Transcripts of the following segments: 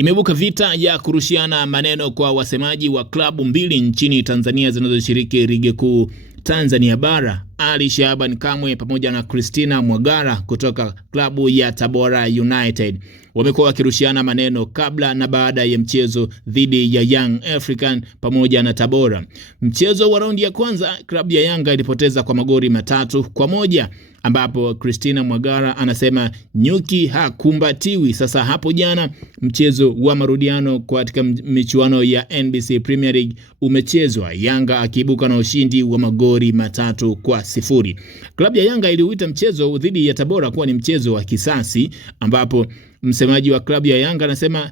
Imebuka vita ya kurushiana maneno kwa wasemaji wa klabu mbili nchini Tanzania zinazoshiriki ligi kuu Tanzania bara, Ali Shaban Kamwe pamoja na Christina Mwagara kutoka klabu ya Tabora United. Wamekuwa wakirushiana maneno kabla na baada ya mchezo dhidi ya Young African pamoja na Tabora. Mchezo wa raundi ya kwanza klabu ya Yanga ilipoteza kwa magoli 3-1, ambapo Christina Mwagara anasema nyuki hakumbatiwi. Sasa hapo jana mchezo wa marudiano katika michuano ya NBC Premier League umechezwa, Yanga akiibuka na ushindi wa magoli 3-0. Klabu ya Yanga iliuita mchezo dhidi ya Tabora kuwa ni mchezo wa kisasi, ambapo msemaji wa klabu ya Yanga anasema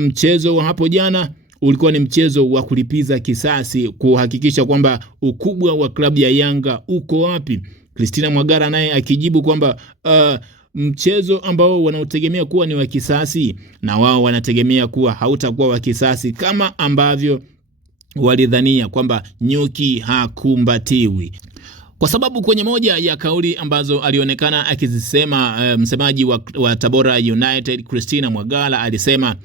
mchezo wa hapo jana ulikuwa ni mchezo wa kulipiza kisasi, kuhakikisha kwamba ukubwa wa klabu ya Yanga uko wapi. Christina Mwagara naye akijibu kwamba mchezo ambao wanaotegemea kuwa ni wa kisasi, na wao wanategemea kuwa hautakuwa wa kisasi kama ambavyo walidhania, kwamba nyuki hakumbatiwi. Kwa sababu kwenye moja ya kauli ambazo alionekana akizisema msemaji wa Tabora United Christina Mwagara alisema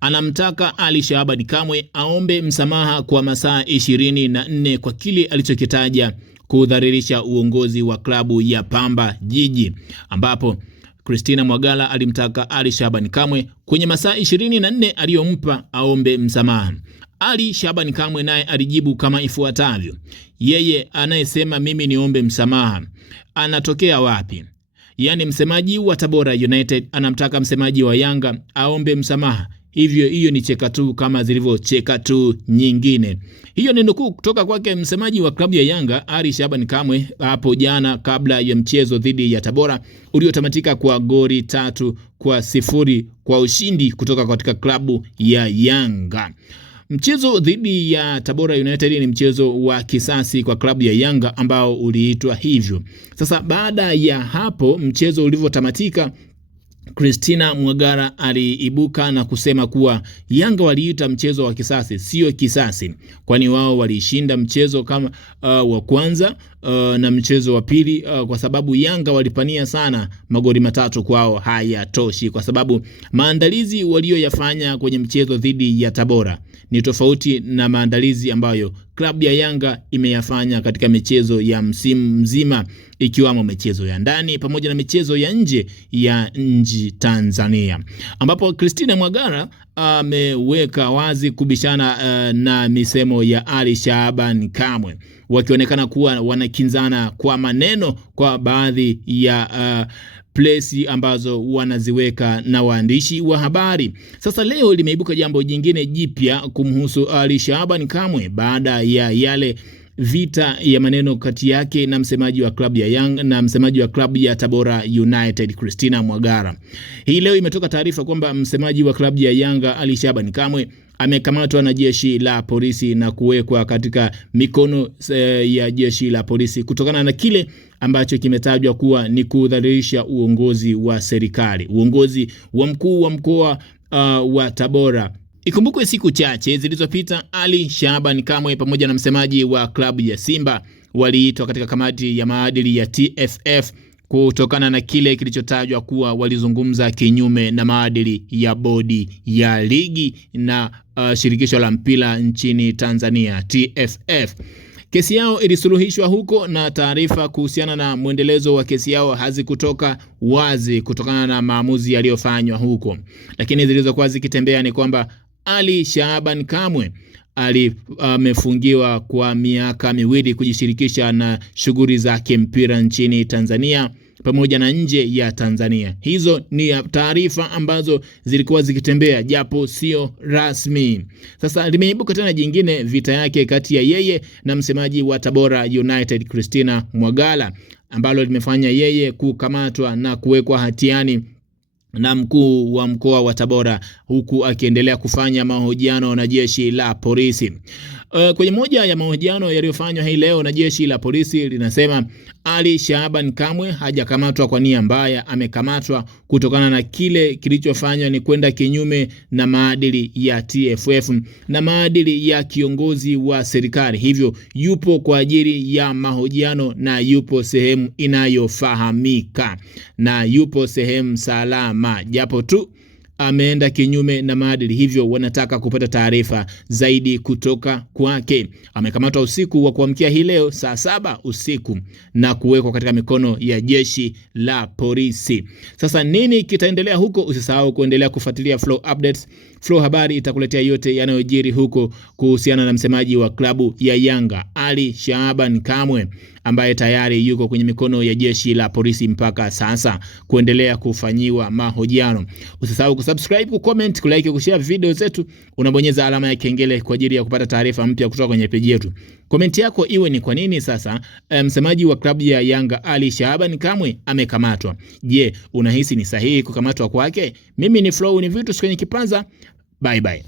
anamtaka Ali Shaban Kamwe aombe msamaha kwa masaa 24 kwa kile alichokitaja kudhalilisha uongozi wa klabu ya Pamba Jiji, ambapo Christina Mwagara alimtaka Ali Shaban Kamwe kwenye masaa 24 aliyompa aombe msamaha. Ali Shaban Kamwe naye alijibu kama ifuatavyo: yeye anayesema mimi niombe msamaha anatokea wapi? Yaani msemaji wa Tabora United anamtaka msemaji wa Yanga aombe msamaha. Hiyo ni cheka tu kama zilivyo cheka tu nyingine. Hiyo ni nukuu kutoka kwake msemaji wa klabu ya Yanga Ali Shaban Kamwe hapo jana kabla ya mchezo dhidi ya Tabora uliotamatika kwa goli 3-0 kwa ushindi kutoka katika klabu ya Yanga. Mchezo dhidi ya Tabora United ni mchezo wa kisasi kwa klabu ya Yanga ambao uliitwa hivyo. Sasa baada ya hapo mchezo ulivyotamatika, Christina Mwagara aliibuka na kusema kuwa Yanga waliita mchezo wa kisasi, sio kisasi, kwani wao walishinda mchezo kama wa kwanza na mchezo wa pili, kwa sababu Yanga walipania sana magoli 3 kwao hayatoshi, kwa sababu maandalizi walioyafanya kwenye mchezo dhidi ya Tabora ni tofauti na maandalizi ambayo klabu ya Yanga imeyafanya katika michezo ya msimu mzima, ikiwamo michezo ya ndani pamoja na michezo ya nje ya nchi Tanzania, ambapo Christina Mwagara ameweka wazi kubishana na misemo ya Ali Shaban Kamwe, wakionekana kuwa wanakinzana kwa maneno kwa baadhi ya plesi ambazo wanaziweka na waandishi wa habari. Sasa leo limeibuka jambo jingine jipya kumhusu Ali Shaban Kamwe baada ya yale vita ya maneno kati yake na msemaji wa klabu ya Yanga na msemaji wa klabu ya Tabora United Christina Mwagara. Hii leo imetoka taarifa kwamba msemaji wa klabu ya Yanga Ali Shaban Kamwe amekamatwa na jeshi la polisi na kuwekwa katika mikono ya jeshi la polisi kutokana na kile ambacho kimetajwa kuwa ni kudhalilisha uongozi wa serikali, uongozi wa mkuu wa mkoa wa Tabora. Ikumbukwe siku chache zilizopita Ali Shaban Kamwe pamoja na msemaji wa klabu ya Simba waliitwa katika kamati ya maadili ya TFF kutokana na kile kilichotajwa kuwa walizungumza kinyume na maadili ya bodi ya ligi na shirikisho la mpira nchini Tanzania TFF. Kesi yao ilisuluhishwa huko na taarifa kuhusiana na mwendelezo wa kesi yao hazikutoka wazi kutokana na maamuzi yaliyofanywa huko, lakini zilizokuwa zikitembea ni kwamba Ali Shaban Kamwe amefungiwa kwa miaka 2 kujishirikisha na shughuli za mpira nchini Tanzania pamoja na nje ya Tanzania. Hizo ni taarifa ambazo zilikuwa zikitembea japo sio rasmi. Sasa limeibuka tena jingine, vita yake kati ya yeye na msemaji wa Tabora United Christina Mwagara, ambalo limefanya yeye kukamatwa na kuwekwa hatiani na mkuu wa mkoa wa Tabora, huku akiendelea kufanya mahojiano na jeshi la polisi. Kwenye moja ya mahojiano yaliyofanywa hii leo na jeshi la polisi linasema Ali Shaban Kamwe hajakamatwa kwa nia mbaya, amekamatwa kutokana na kile kilichofanywa ni kwenda kinyume na maadili ya TFF na maadili ya kiongozi wa serikali. Hivyo yupo kwa ajili ya mahojiano na yupo sehemu inayofahamika na yupo sehemu salama, japo tu ameenda kinyume na maadili, hivyo wanataka kupata taarifa zaidi kutoka kwake. Amekamatwa usiku wa kuamkia hii leo saa 7 usiku na kuwekwa katika mikono ya jeshi la polisi. Sasa nini kitaendelea huko? Usisahau kuendelea kufuatilia Flow Updates. Flow Habari itakuletea yote yanayojiri huko kuhusiana na msemaji wa klabu ya Yanga Ali Shaban Kamwe ambaye tayari yuko kwenye mikono ya jeshi la polisi mpaka sasa kuendelea kufanyiwa mahojiano. Usisahau kusubscribe, kucomment, kulike, kushare video zetu. Unabonyeza alama ya kengele kwa ajili ya kupata taarifa mpya kutoka kwenye page yetu. Comment yako iwe ni kwa nini sasa msemaji wa klabu ya Yanga Ali Shaban Kamwe amekamatwa. Je, unahisi ni sahihi kukamatwa kwake? Mimi ni Flow, ni vitu kwenye kipanza. Bye bye.